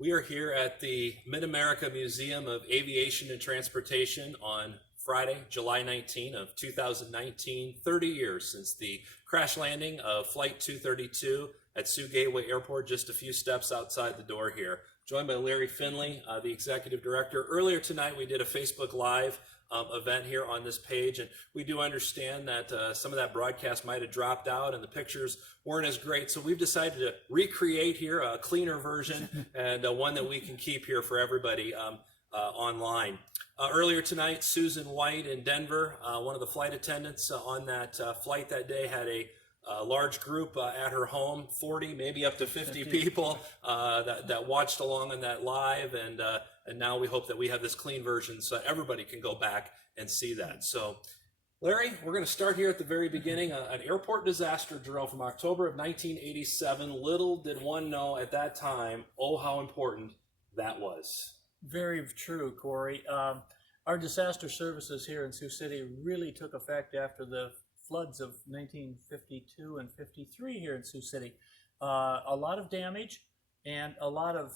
We are here at the Mid-America Museum of Aviation and Transportation on Friday, July 19 of 2019, 30 years since the crash landing of Flight 232 at Sioux Gateway Airport, just a few steps outside the door here. Joined by Larry Finley, the Executive Director. Earlier tonight, we did a Facebook Live event here on this page, and we do understand that some of that broadcast might have dropped out and the pictures weren't as great, so we've decided to recreate here a cleaner version and one that we can keep here for everybody online. Earlier tonight, Susan White in Denver, one of the flight attendants on that flight that day, had a large group at her home, 40, maybe up to 50 people that watched along on that live, and now we hope that we have this clean version so everybody can go back and see that. So, Larry, we're going to start here at the very beginning, an airport disaster drill from October of 1987. Little did one know at that time, oh, how important that was. Very true, Corey. Our disaster services here in Sioux City really took effect after the floods of 1952 and 53 here in Sioux City. A lot of damage and a lot of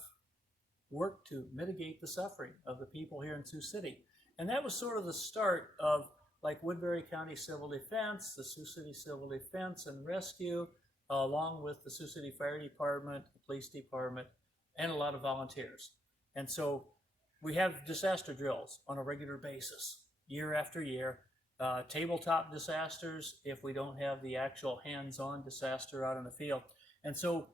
work to mitigate the suffering of the people here in Sioux City. And that was sort of the start of like Woodbury County Civil Defense, the Sioux City Civil Defense and Rescue, along with the Sioux City Fire Department, the Police Department, and a lot of volunteers. And so we have disaster drills on a regular basis, year after year. Tabletop disasters if we don't have the actual hands-on disaster out in the field. And so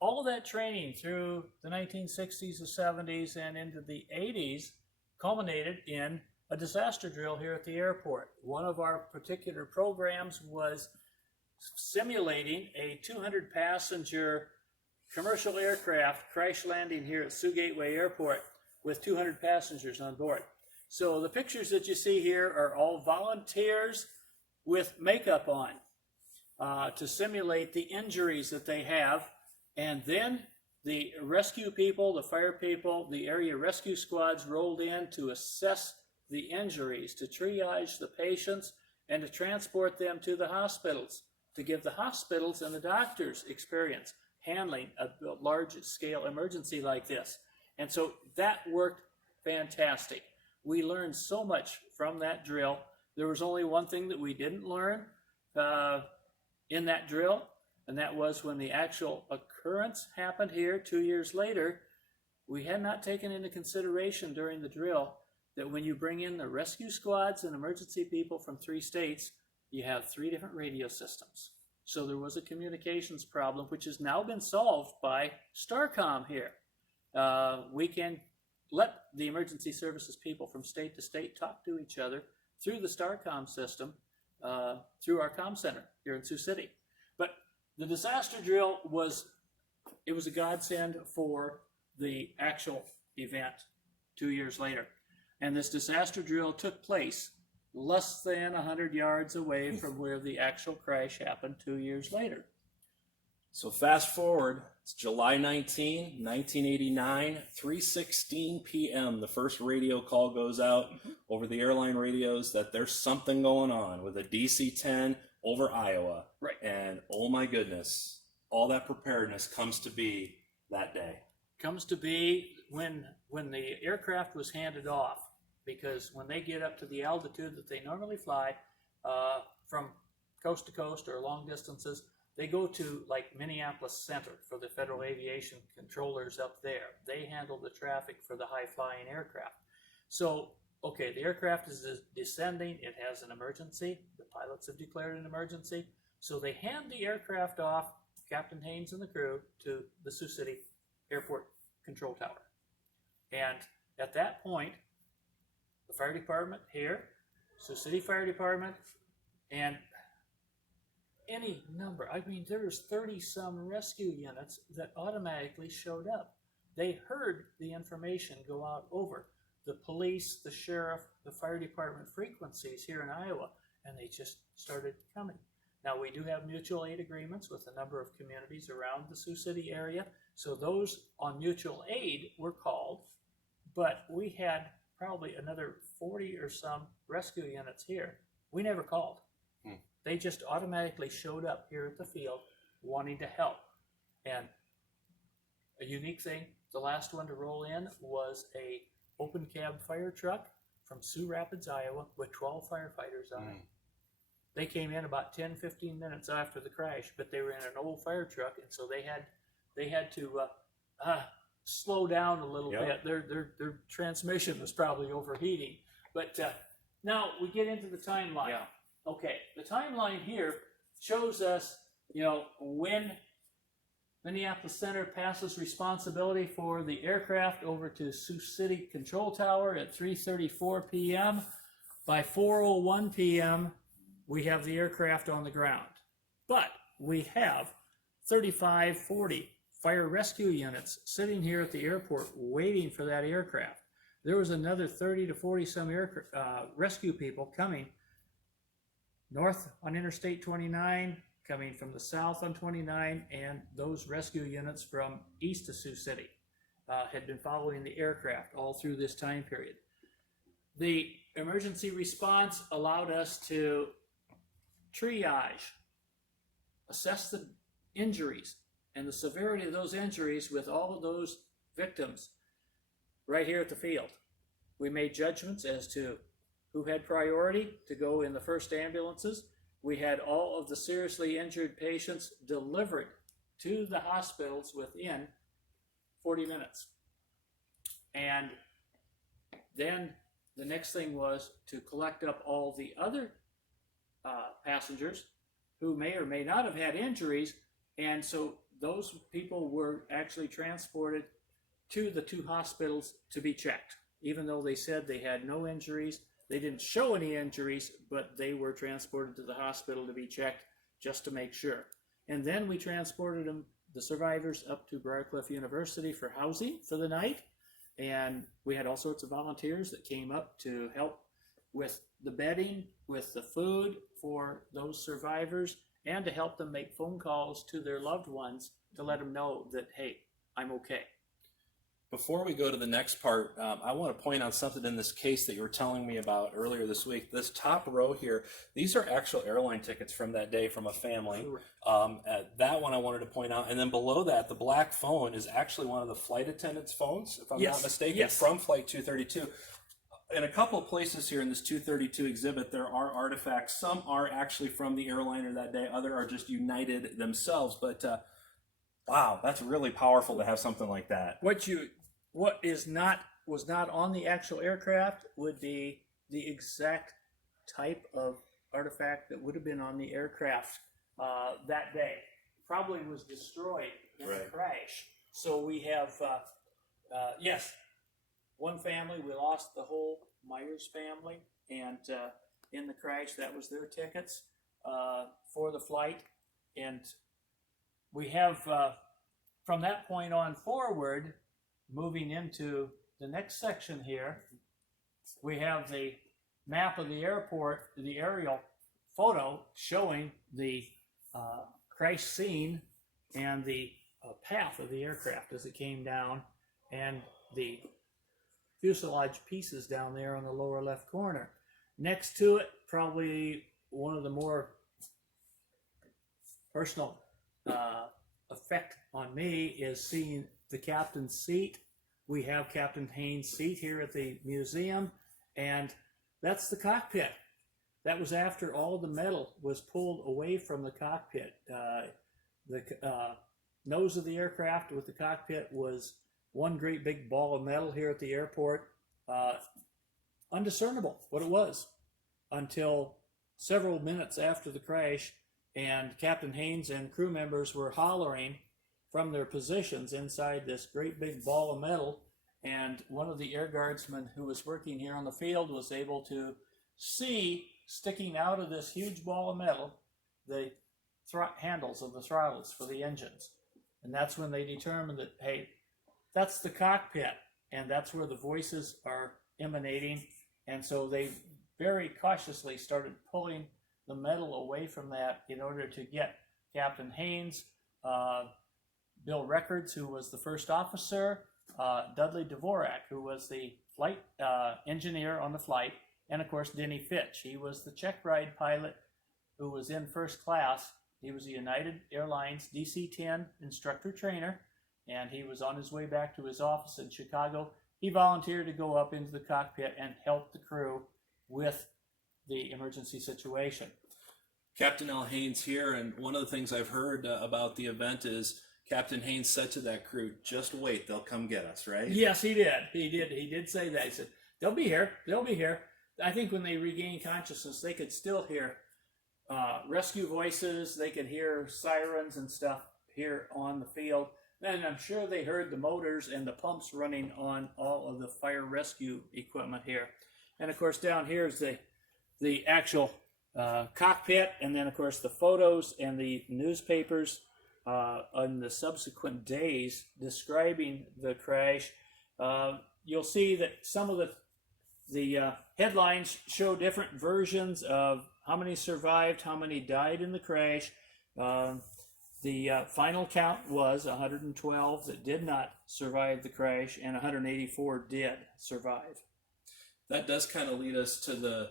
all of that training through the 1960s, the 70s, and into the 80s culminated in a disaster drill here at the airport. One of our particular programs was simulating a 200-passenger commercial aircraft crash landing here at Sioux Gateway Airport with 200 passengers on board. So the pictures that you see here are all volunteers with makeup on to simulate the injuries that they have. And then the rescue people, the fire people, the area rescue squads rolled in to assess the injuries, to triage the patients, and to transport them to the hospitals, to give the hospitals and the doctors experience handling a large-scale emergency like this. And so that worked fantastic. We learned so much from that drill. There was only one thing that we didn't learn in that drill, and that was when the actual occurrence happened here 2 years later, we had not taken into consideration during the drill that when you bring in the rescue squads and emergency people from 3 states, you have 3 different radio systems. So there was a communications problem, which has now been solved by STARCOM here. We can let the emergency services people from state to state talk to each other through the STARCOM system, through our comm center here in Sioux City. But the disaster drill was a godsend for the actual event 2 years later. And this disaster drill took place less than 100 yards away from where the actual crash happened 2 years later. So fast forward, it's July 19, 1989, 3:16 p.m. The first radio call goes out over the airline radios that there's something going on with a DC-10 over Iowa. Right. And oh my goodness, all that preparedness comes to be that day. Comes to be when the aircraft was handed off, because when they get up to the altitude that they normally fly from coast to coast or long distances, they go to like Minneapolis Center for the Federal Aviation controllers up there. They handle the traffic for the high-flying aircraft. So, okay, the aircraft is descending. It has an emergency. The pilots have declared an emergency. So they hand the aircraft off, Captain Haynes and the crew, to the Sioux City Airport Control Tower. And at that point, the fire department here, Sioux City Fire Department, and any number. I mean, there's 30-some rescue units that automatically showed up. They heard the information go out over the police, the sheriff, the fire department frequencies here in Iowa, and they just started coming. Now, we do have mutual aid agreements with a number of communities around the Sioux City area, so those on mutual aid were called, but we had probably another 40 or some rescue units here. We never called. They just automatically showed up here at the field wanting to help. And a unique thing The last one to roll in was a open cab fire truck from Sioux Rapids, Iowa, with 12 firefighters on it. They came in about 10-15 minutes after the crash, but they were in an old fire truck, and so they had to slow down a little bit. Their transmission was probably overheating. But now we get into the timeline. Yeah. Okay, the timeline here shows us, when Minneapolis Center passes responsibility for the aircraft over to Sioux City Control Tower at 3:34 p.m. By 4:01 p.m., we have the aircraft on the ground. But we have 40 fire rescue units sitting here at the airport waiting for that aircraft. There was another 30 to 40 some rescue people coming north on Interstate 29, coming from the south on 29, and those rescue units from east of Sioux City had been following the aircraft all through this time period. The emergency response allowed us to triage, assess the injuries and the severity of those injuries with all of those victims right here at the field. We made judgments as to who had priority to go in the first ambulances. We had all of the seriously injured patients delivered to the hospitals within 40 minutes. And then the next thing was to collect up all the other passengers who may or may not have had injuries, and so those people were actually transported to the two hospitals to be checked. Even though they said they had no injuries, they didn't show any injuries, but they were transported to the hospital to be checked just to make sure. And then we transported them, the survivors, up to Briarcliff University for housing for the night, and we had all sorts of volunteers that came up to help with the bedding, with the food for those survivors, and to help them make phone calls to their loved ones to let them know that, hey, I'm okay. Before we go to the next part, I want to point out something in this case that you were telling me about earlier this week. This top row here, these are actual airline tickets from that day from a family. That one I wanted to point out. And then below that, the black phone is actually one of the flight attendants' phones, if I'm not mistaken, from Flight 232. In a couple of places here in this 232 exhibit, there are artifacts. Some are actually from the airliner that day. Other are just United themselves. But wow, that's really powerful to have something like that. What was not on the actual aircraft would be the exact type of artifact that would have been on the aircraft that day. Probably was destroyed in the crash. So we have, one family, we lost the whole Myers family, and in the crash, that was their tickets for the flight. And we have, from that point on forward, moving into the next section here, we have the map of the airport, the aerial photo showing the crash scene and the path of the aircraft as it came down, and the fuselage pieces down there on the lower left corner. Next to it, probably one of the more personal effect on me is seeing the captain's seat. We have Captain Haynes' seat here at the museum, and that's the cockpit. That was after all the metal was pulled away from the cockpit. The nose of the aircraft with the cockpit was one great big ball of metal here at the airport. Undiscernible what it was until several minutes after the crash, and Captain Haynes and crew members were hollering from their positions inside this great big ball of metal, and one of the air guardsmen who was working here on the field was able to see, sticking out of this huge ball of metal, the handles of the throttles for the engines. And that's when they determined that, hey, that's the cockpit, and that's where the voices are emanating. And so they very cautiously started pulling the metal away from that in order to get Captain Haynes, Bill Records, who was the first officer, Dudley Dvorak, who was the flight engineer on the flight, and of course Denny Fitch. He was the check ride pilot who was in first class. He was a United Airlines DC-10 instructor trainer, and he was on his way back to his office in Chicago. He volunteered to go up into the cockpit and help the crew with the emergency situation. Captain Al Haynes here, and one of the things I've heard about the event is Captain Haynes said to that crew, "Just wait, they'll come get us," right? Yes, he did. He did say that. He said, "They'll be here. They'll be here." I think when they regained consciousness, they could still hear rescue voices. They could hear sirens and stuff here on the field. And I'm sure they heard the motors and the pumps running on all of the fire rescue equipment here. And of course, down here is the actual cockpit, and then of course the photos and the newspapers on the subsequent days describing the crash. You'll see that some of the headlines show different versions of how many survived, how many died in the crash. The final count was 112 that did not survive the crash, and 184 did survive. That does kind of lead us to the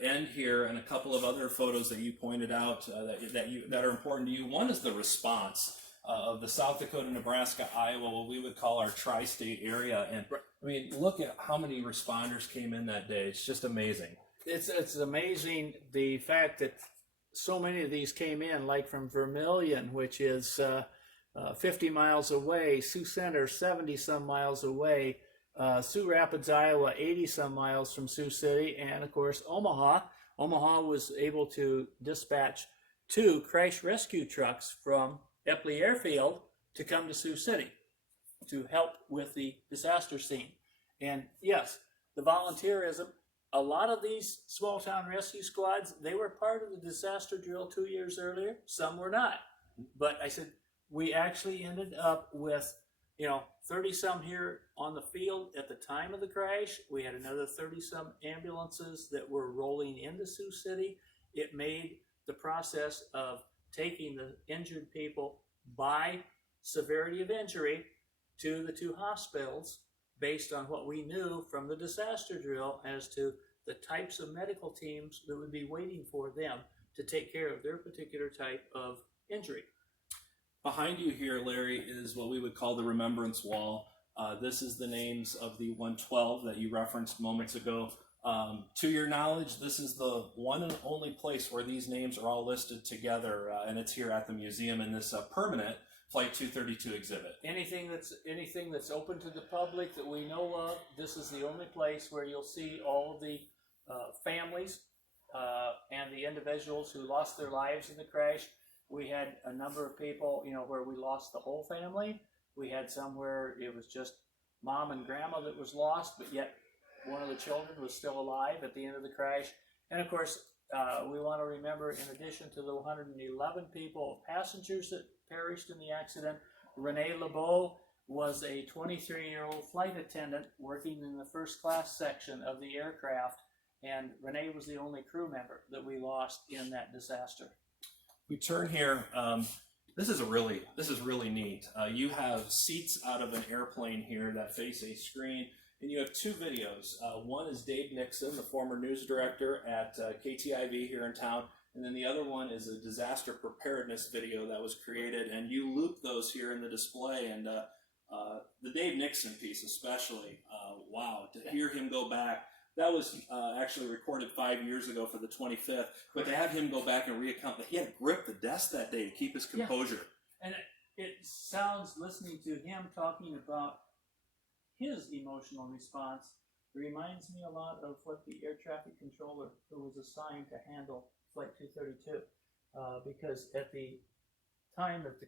end here, and a couple of other photos that you pointed out that are important to you. One is the response of the South Dakota, Nebraska, Iowa, what we would call our tri-state area. And I mean, look at how many responders came in that day. It's just amazing. It's amazing the fact that so many of these came in, like from Vermilion, which is 50 miles away, Sioux Center, 70 some miles away, Sioux Rapids, Iowa, 80 some miles from Sioux City, and of course Omaha. Omaha was able to dispatch 2 crash rescue trucks from Epley Airfield to come to Sioux City to help with the disaster scene. And yes, the volunteerism, a lot of these small town rescue squads, they were part of the disaster drill 2 years earlier. Some were not. But I said, we actually ended up with 30 some here on the field at the time of the crash. We had another 30 some ambulances that were rolling into Sioux City. It made the process of taking the injured people by severity of injury to the 2 hospitals based on what we knew from the disaster drill as to the types of medical teams that would be waiting for them to take care of their particular type of injury. Behind you here, Larry, is what we would call the Remembrance Wall. This is the names of the 112 that you referenced moments ago. To your knowledge, this is the one and only place where these names are all listed together, and it's here at the museum in this permanent Flight 232 exhibit. Anything that's open to the public that we know of, this is the only place where you'll see all of the families and the individuals who lost their lives in the crash. We had a number of people, where we lost the whole family. We had some where it was just mom and grandma that was lost, but yet one of the children was still alive at the end of the crash. And of course, we want to remember, in addition to the 111 people, passengers that perished in the accident, Renee LeBeau was a 23-year-old flight attendant working in the first class section of the aircraft, and Renee was the only crew member that we lost in that disaster. We turn here. This is really neat. You have seats out of an airplane here that face a screen, and you have 2 videos. One is Dave Nixon, the former news director at KTIV here in town, and then the other one is a disaster preparedness video that was created, and you loop those here in the display. And the Dave Nixon piece especially, wow, to hear him go back. That was actually recorded 5 years ago for the 25th, but to have him go back and recount that he had to grip the desk that day to keep his composure. Yeah. And it sounds, listening to him talking about his emotional response, reminds me a lot of what the air traffic controller who was assigned to handle Flight 232, because at the time that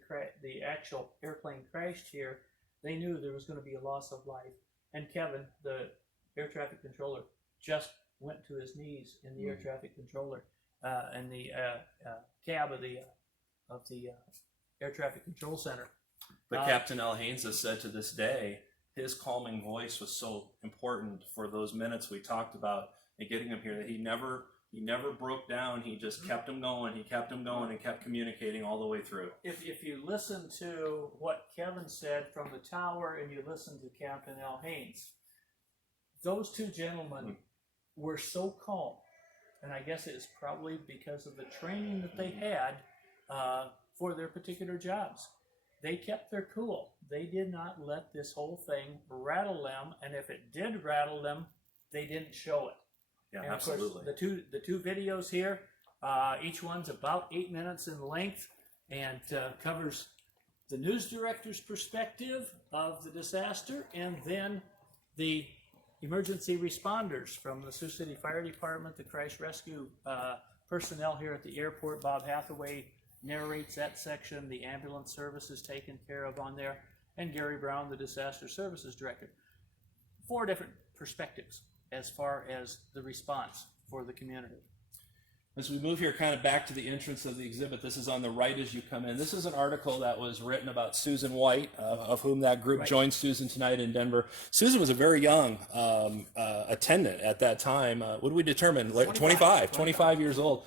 the actual airplane crashed here, they knew there was going to be a loss of life, and Kevin, the air traffic controller, just went to his knees in the air traffic controller in the cab of the air traffic control center. But Captain Al Haynes has said to this day, his calming voice was so important for those minutes we talked about and getting him here, that he never broke down. He just kept him going. He kept him going and kept communicating all the way through. If you listen to what Kevin said from the tower and you listen to Captain Al Haynes, those 2 gentlemen were so calm, and I guess it's probably because of the training that they had for their particular jobs. they kept their cool. They did not let this whole thing rattle them, and if it did rattle them, they didn't show it. Yeah, and absolutely. Of course, the two videos here, each one's about 8 minutes in length, and covers the news director's perspective of the disaster, and then the emergency responders from the Sioux City Fire Department, the crash rescue personnel here at the airport. Bob Hathaway narrates that section. The ambulance service is taken care of on there, and Gary Brown, the disaster services director. 4 different perspectives as far as the response for the community. As we move here kind of back to the entrance of the exhibit, this is on the right as you come in. This is an article that was written about Susan White, of whom that group Right. joined Susan tonight in Denver. Susan was a very young attendant at that time. What did we determine? 25 years old.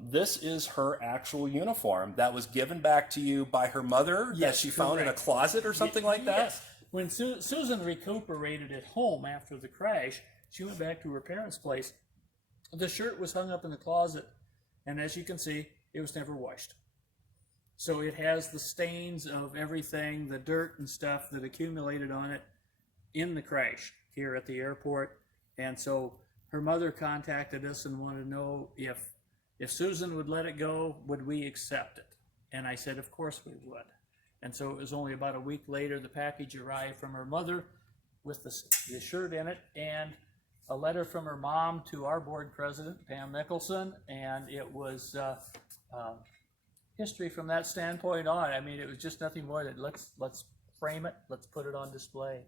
This is her actual uniform that was given back to you by her mother, that Yes, she found in a correct. closet or something like that? Yes. When Susan recuperated at home after the crash, she went back to her parents' place. The shirt was hung up in the closet, and as you can see, it was never washed. So it has the stains of everything, the dirt and stuff that accumulated on it in the crash here at the airport. And so her mother contacted us and wanted to know if Susan would let it go, would we accept it? And I said, of course we would. And so it was only about a week later, the package arrived from her mother with the shirt in it, and a letter from her mom to our board president, Pam Mickelson, and it was history from that standpoint on. I mean, it was just nothing more than let's frame it, let's put it on display.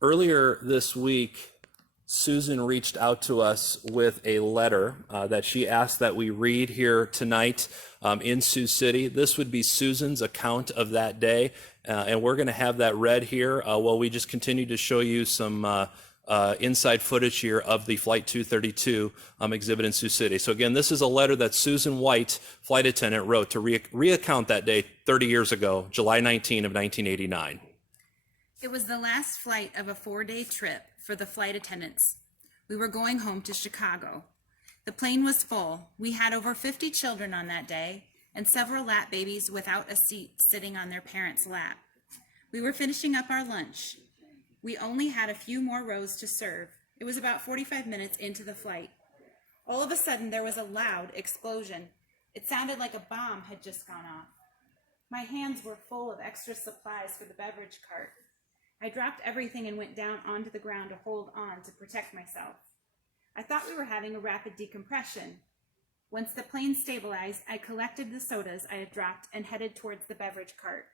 Earlier this week, Susan reached out to us with a letter that she asked that we read here tonight in Sioux City. This would be Susan's account of that day, and we're going to have that read here while we just continue to show you some inside footage here of the Flight 232 exhibit in Sioux City. So again, this is a letter that Susan White, flight attendant, wrote to reaccount that day 30 years ago, July 19 of 1989. It was the last flight of a 4-day trip for the flight attendants. We were going home to Chicago. The plane was full. We had over 50 children on that day and several lap babies without a seat sitting on their parents' lap. We were finishing up our lunch. We only had a few more rows to serve. It was about 45 minutes into the flight. All of a sudden, there was a loud explosion. It sounded like a bomb had just gone off. My hands were full of extra supplies for the beverage cart. I dropped everything and went down onto the ground to hold on to protect myself. I thought we were having a rapid decompression. Once the plane stabilized, I collected the sodas I had dropped and headed towards the beverage cart.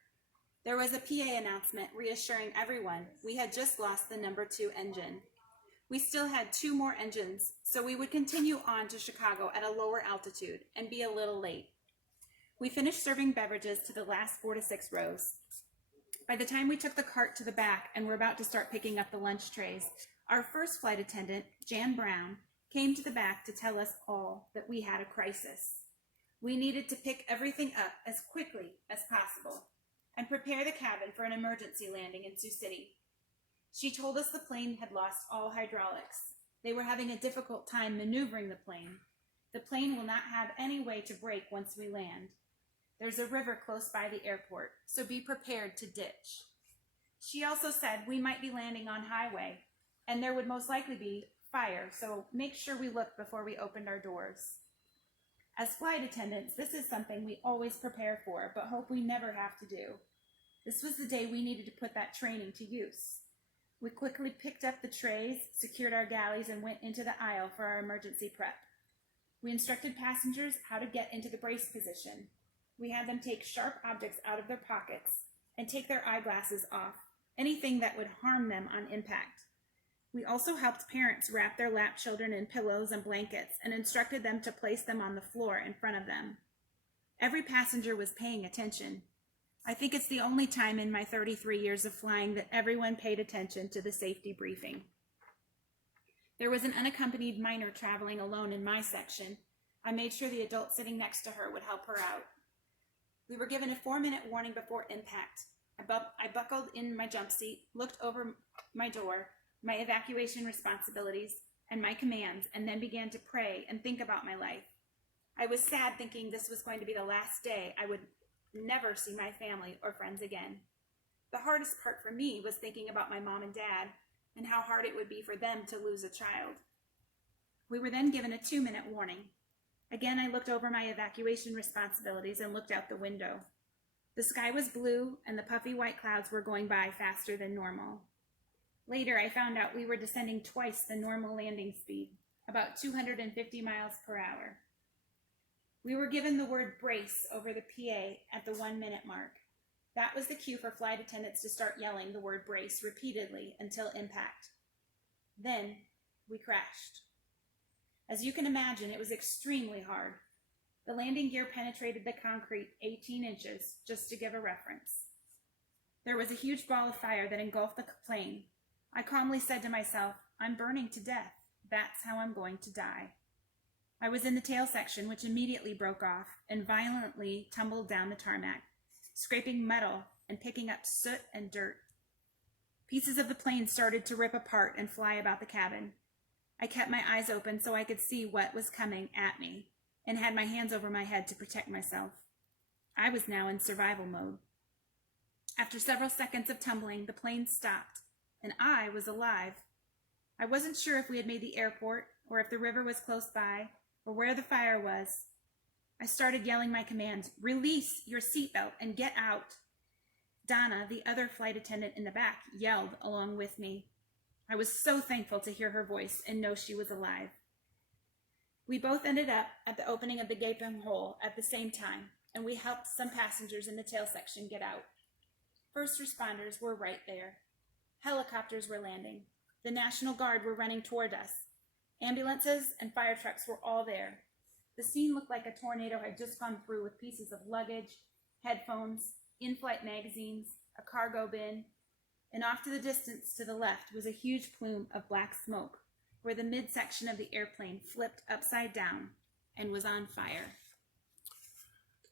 There was a PA announcement reassuring everyone we had just lost the number 2 engine. We still had 2 more engines, so we would continue on to Chicago at a lower altitude and be a little late. We finished serving beverages to the last 4 to 6 rows. By the time we took the cart to the back and were about to start picking up the lunch trays, our first flight attendant, Jan Brown, came to the back to tell us all that we had a crisis. We needed to pick everything up as quickly as possible and prepare the cabin for an emergency landing in Sioux City. She told us the plane had lost all hydraulics. They were having a difficult time maneuvering the plane. The plane will not have any way to brake once we land. There's a river close by the airport, so be prepared to ditch. She also said we might be landing on highway, and there would most likely be fire, so make sure we look before we opened our doors. As flight attendants, this is something we always prepare for, but hope we never have to do. This was the day we needed to put that training to use. We quickly picked up the trays, secured our galleys, and went into the aisle for our emergency prep. We instructed passengers how to get into the brace position. We had them take sharp objects out of their pockets and take their eyeglasses off, anything that would harm them on impact. We also helped parents wrap their lap children in pillows and blankets and instructed them to place them on the floor in front of them. Every passenger was paying attention. I think it's the only time in my 33 years of flying that everyone paid attention to the safety briefing. There was an unaccompanied minor traveling alone in my section. I made sure the adult sitting next to her would help her out. We were given a 4-minute warning before impact. I buckled in my jump seat, looked over my door, my evacuation responsibilities, and my commands, and then began to pray and think about my life. I was sad thinking this was going to be the last day I would never see my family or friends again. The hardest part for me was thinking about my mom and dad and how hard it would be for them to lose a child. We were then given a 2-minute warning. Again, I looked over my evacuation responsibilities and looked out the window. The sky was blue and the puffy white clouds were going by faster than normal. Later, I found out we were descending twice the normal landing speed, about 250 miles per hour. We were given the word brace over the PA at the 1-minute mark. That was the cue for flight attendants to start yelling the word brace repeatedly until impact. Then we crashed. As you can imagine, it was extremely hard. The landing gear penetrated the concrete 18 inches, just to give a reference. There was a huge ball of fire that engulfed the plane. I calmly said to myself, I'm burning to death. That's how I'm going to die. I was in the tail section, which immediately broke off and violently tumbled down the tarmac, scraping metal and picking up soot and dirt. Pieces of the plane started to rip apart and fly about the cabin. I kept my eyes open so I could see what was coming at me and had my hands over my head to protect myself. I was now in survival mode. After several seconds of tumbling, the plane stopped, and I was alive. I wasn't sure if we had made the airport or if the river was close by or where the fire was. I started yelling my commands, "Release your seatbelt and get out." Donna, the other flight attendant in the back, yelled along with me. I was so thankful to hear her voice and know she was alive. We both ended up at the opening of the gaping hole at the same time, and we helped some passengers in the tail section get out. First responders were right there. Helicopters were landing. The National Guard were running toward us. Ambulances and fire trucks were all there. The scene looked like a tornado had just gone through with pieces of luggage, headphones, in-flight magazines, a cargo bin, and off to the distance to the left was a huge plume of black smoke where the midsection of the airplane flipped upside down and was on fire.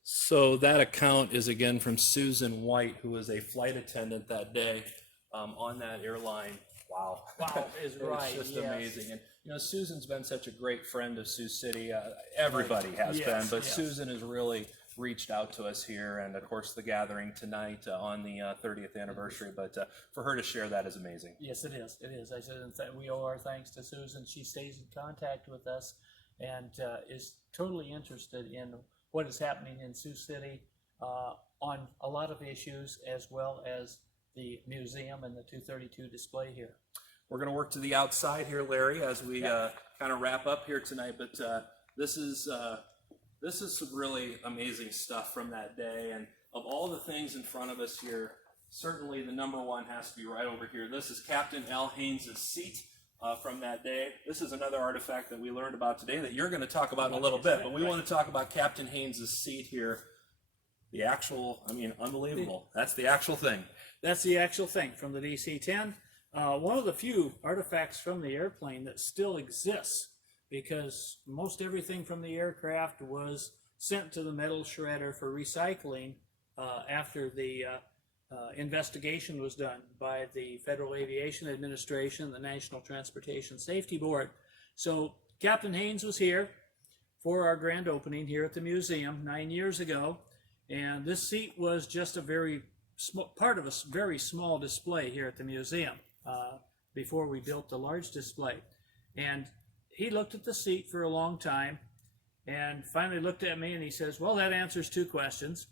So that account is again from Susan White, who was a flight attendant that day on that airline. Wow. Wow, is right. It's just yes. amazing. And, you know, Susan's been such a great friend of Sioux City. Everybody has Yes, been, but yes. Susan has really reached out to us here. And, of course, the gathering tonight on the 30th anniversary. But for her to share that is amazing. Yes, it is. It is. I said we owe our thanks to Susan. She stays in contact with us and is totally interested in what is happening in Sioux City on a lot of issues, as well as the museum and the 232 display here. We're going to work to the outside here, Larry, as we kind of wrap up here tonight. But this is some really amazing stuff from that day. And of all the things in front of us here, certainly the number one has to be right over here. This is Captain Al Haynes' seat from that day. This is another artifact that we learned about today that you're going to talk about in a little bit. But we want to talk about Captain Haynes' seat here. The actual, unbelievable. That's the actual thing. That's the actual thing from the DC-10. One of the few artifacts from the airplane that still exists, because most everything from the aircraft was sent to the metal shredder for recycling after the investigation was done by the Federal Aviation Administration, the National Transportation Safety Board. So Captain Haynes was here for our grand opening here at the museum 9 years ago, and this seat was just a very part of a very small display here at the museum before we built the large display. And he looked at the seat for a long time and finally looked at me and he says, "Well, that answers 2 questions,"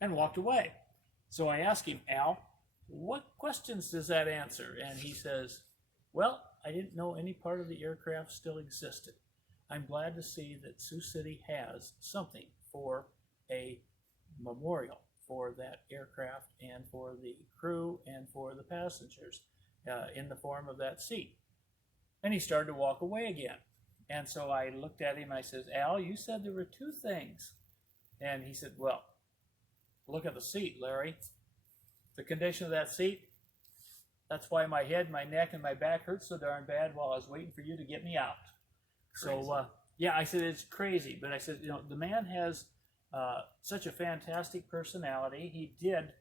and walked away. So I asked him, "Al, what questions does that answer?" And he says, "Well, I didn't know any part of the aircraft still existed. I'm glad to see that Sioux City has something for a memorial for that aircraft and for the crew and for the passengers in the form of that seat." And he started to walk away again. And so I looked at him, I said, "Al, you said there were 2 things. And he said, "Well, look at the seat, Larry. The condition of that seat, that's why my head, my neck, and my back hurt so darn bad while I was waiting for you to get me out." Crazy. So, yeah, I said, it's crazy. But I said, the man has such a fantastic personality. He did,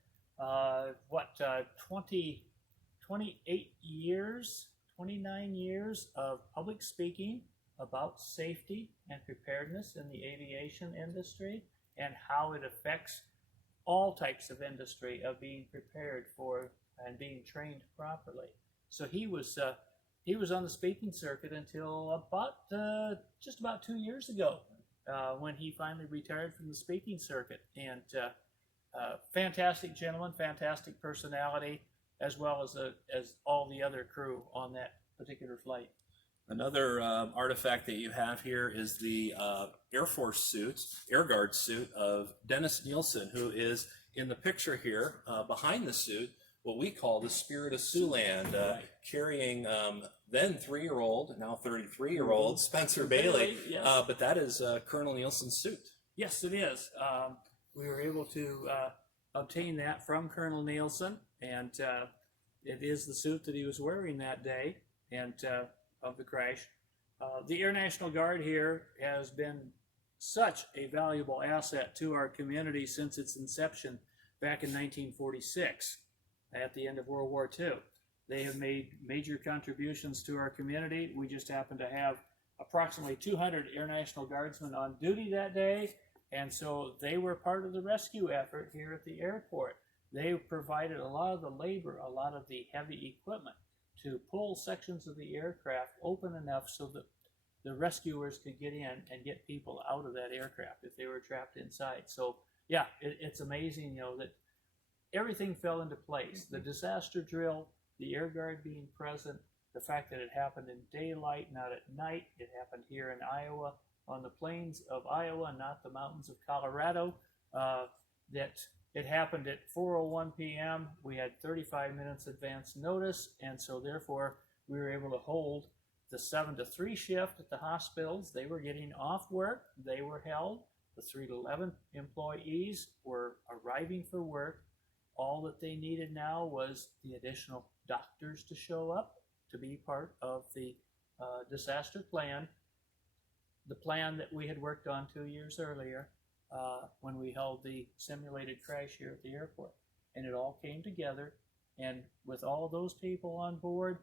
28 years, 29 years of public speaking about safety and preparedness in the aviation industry and how it affects all types of industry of being prepared for and being trained properly. So he was on the speaking circuit until about just about 2 years ago, when he finally retired from the speaking circuit. And fantastic gentleman, fantastic personality, as well as all the other crew on that particular flight. Another artifact that you have here is the Air Force suit, Air Guard suit of Dennis Nielsen, who is in the picture here behind the suit, what we call the Spirit of Siouxland, carrying then 3-year-old, now 33-year-old Spencer Bailey. Yes. But that is Colonel Nielsen's suit. Yes, it is. We were able to obtain that from Colonel Nielsen, and it is the suit that he was wearing that day and of the crash. The Air National Guard here has been such a valuable asset to our community since its inception back in 1946 at the end of World War II. They have made major contributions to our community. We just happen to have approximately 200 Air National Guardsmen on duty that day, and so they were part of the rescue effort here at the airport. They provided a lot of the labor, a lot of the heavy equipment to pull sections of the aircraft open enough so that the rescuers could get in and get people out of that aircraft if they were trapped inside. So yeah, it's amazing, you know, that everything fell into place. The disaster drill, the Air Guard being present, the fact that it happened in daylight, not at night. It happened here in Iowa, on the plains of Iowa, not the mountains of Colorado. That it happened at 4:01 p.m. We had 35 minutes advance notice, and so therefore we were able to hold the 7 to 3 shift at the hospitals. They were getting off work. They were held. The 3 to 11 employees were arriving for work. All that they needed now was the additional doctors to show up to be part of the disaster plan, the plan that we had worked on 2 years earlier when we held the simulated crash here at the airport. And it all came together, and with all those people on board,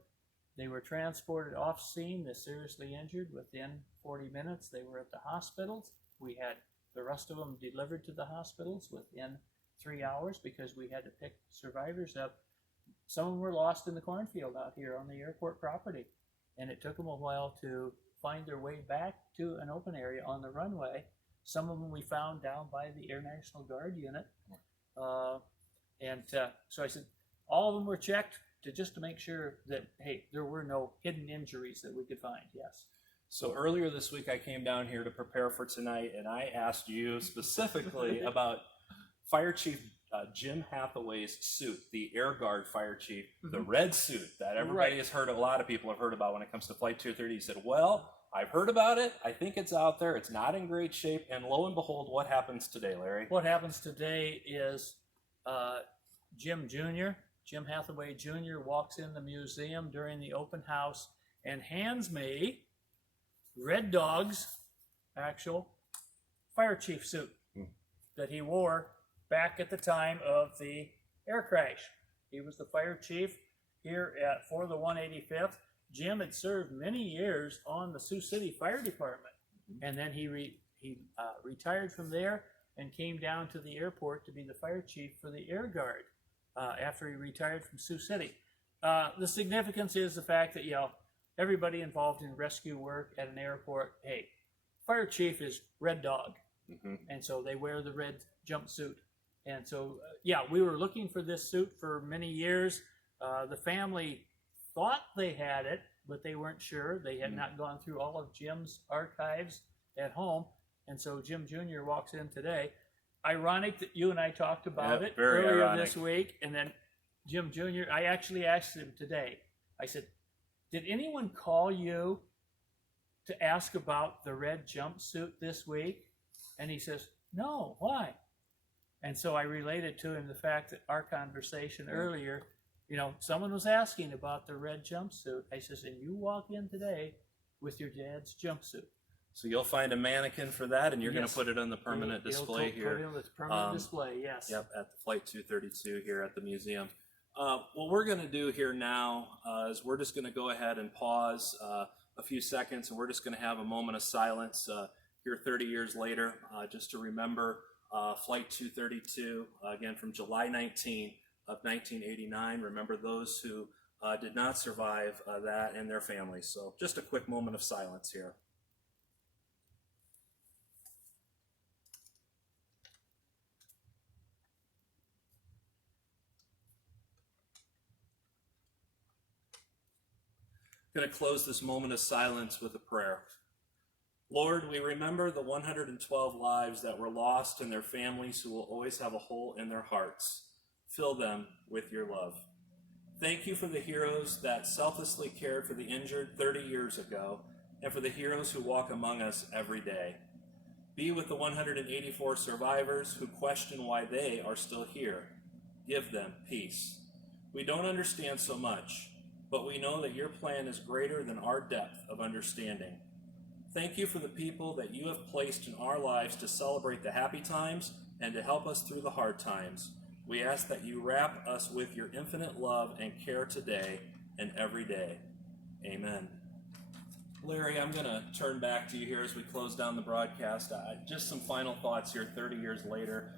they were transported off scene, the seriously injured. Within 40 minutes, they were at the hospitals. We had the rest of them delivered to the hospitals within 3 hours because we had to pick survivors up. Some of them were lost in the cornfield out here on the airport property, and it took them a while to find their way back to an open area on the runway. Some of them we found down by the Air National Guard unit. So I said, all of them were checked just to make sure that, hey, there were no hidden injuries that we could find, yes. So earlier this week, I came down here to prepare for tonight, and I asked you specifically about Fire Chief Jim Hathaway's suit, the Air Guard Fire Chief, the red suit that everybody has heard, a lot of people have heard about when it comes to Flight 230. He said, well, I've heard about it. I think it's out there. It's not in great shape. And lo and behold, what happens today, Larry? What happens today is Jim Hathaway Jr. walks in the museum during the open house and hands me Red Dog's actual fire chief suit that he wore back at the time of the air crash. He was the fire chief here for the 185th. Jim had served many years on the Sioux City Fire Department, and then he retired from there and came down to the airport to be the fire chief for the Air Guard after he retired from Sioux City. The significance is the fact that, you know, everybody involved in rescue work at an airport, hey, fire chief is Red Dog, and so they wear the red jumpsuit. And so, yeah, we were looking for this suit for many years. The family thought they had it, but they weren't sure. They had not gone through all of Jim's archives at home. And so Jim Jr. walks in today. Ironic that you and I talked about it earlier this week. And then Jim Jr., I actually asked him today, I said, did anyone call you to ask about the red jumpsuit this week? And he says, no, why? And so I related to him the fact that our conversation earlier, you know, someone was asking about the red jumpsuit. I says, and you walk in today with your dad's jumpsuit. So you'll find a mannequin for that, and you're going to put it on the permanent display here. Put it on the permanent display, yes. Yep, at the Flight 232 here at the museum. What we're going to do here now is we're just going to go ahead and pause a few seconds, and we're just going to have a moment of silence here 30 years later just to remember Flight 232, again from July 19 of 1989. Remember those who did not survive that and their families. So just a quick moment of silence here. I'm going to close this moment of silence with a prayer. Lord, we remember the 112 lives that were lost and their families who will always have a hole in their hearts. Fill them with your love. Thank you for the heroes that selflessly cared for the injured 30 years ago and for the heroes who walk among us every day. Be with the 184 survivors who question why they are still here. Give them peace. We don't understand so much, but we know that your plan is greater than our depth of understanding. Thank you for the people that you have placed in our lives to celebrate the happy times and to help us through the hard times. We ask that you wrap us with your infinite love and care today and every day. Amen. Larry, I'm going to turn back to you here as we close down the broadcast. Just some final thoughts here 30 years later.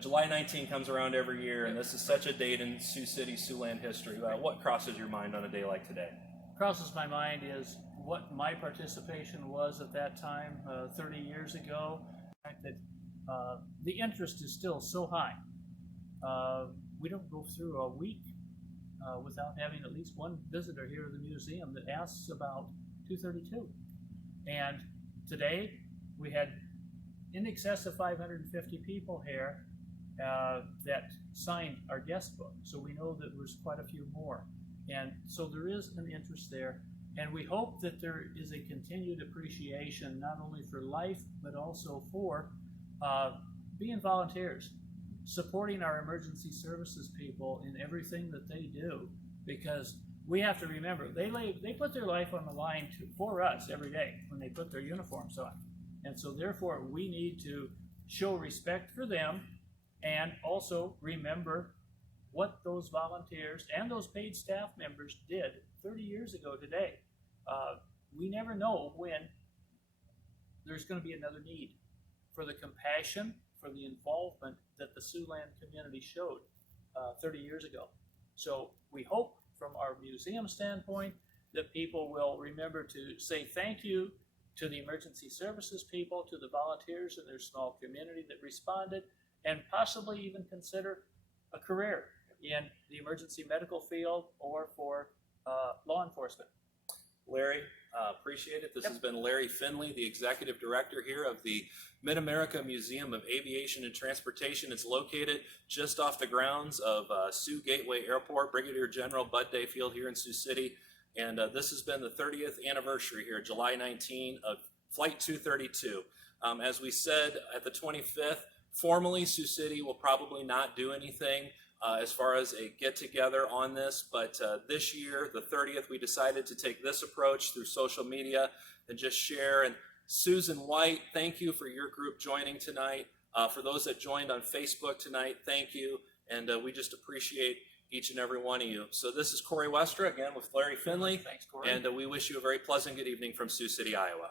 July 19 comes around every year, and this is such a date in Sioux City, Siouxland history. What crosses your mind on a day like today? Crosses my mind is what my participation was at that time, 30 years ago. The fact that the interest is still so high. We don't go through a week without having at least one visitor here in the museum that asks about 232. And today we had in excess of 550 people here that signed our guest book. So we know that there's quite a few more. And so there is an interest there. And we hope that there is a continued appreciation not only for life, but also for being volunteers, supporting our emergency services people in everything that they do, because we have to remember they put their life on the line for us every day when they put their uniforms on. And so therefore we need to show respect for them and also remember what those volunteers and those paid staff members did 30 years ago today. We never know when there's going to be another need for the compassion, for the involvement that the Siouxland community showed 30 years ago. So we hope from our museum standpoint that people will remember to say thank you to the emergency services people, to the volunteers in their small community that responded, and possibly even consider a career in the emergency medical field or for law enforcement. Larry, appreciate it. This has been Larry Finley, the Executive Director here of the Mid-America Museum of Aviation and Transportation. It's located just off the grounds of Sioux Gateway Airport, Brigadier General Bud Day Field here in Sioux City. And this has been the 30th anniversary here, July 19 of Flight 232. As we said at the 25th, formally Sioux City will probably not do anything as far as a get-together on this, but this year, the 30th, we decided to take this approach through social media and just share. And Susan White, thank you for your group joining tonight. For those that joined on Facebook tonight, thank you. And we just appreciate each and every one of you. So this is Corey Westra, again, with Larry Finley. Thanks, Corey. And we wish you a very pleasant good evening from Sioux City, Iowa.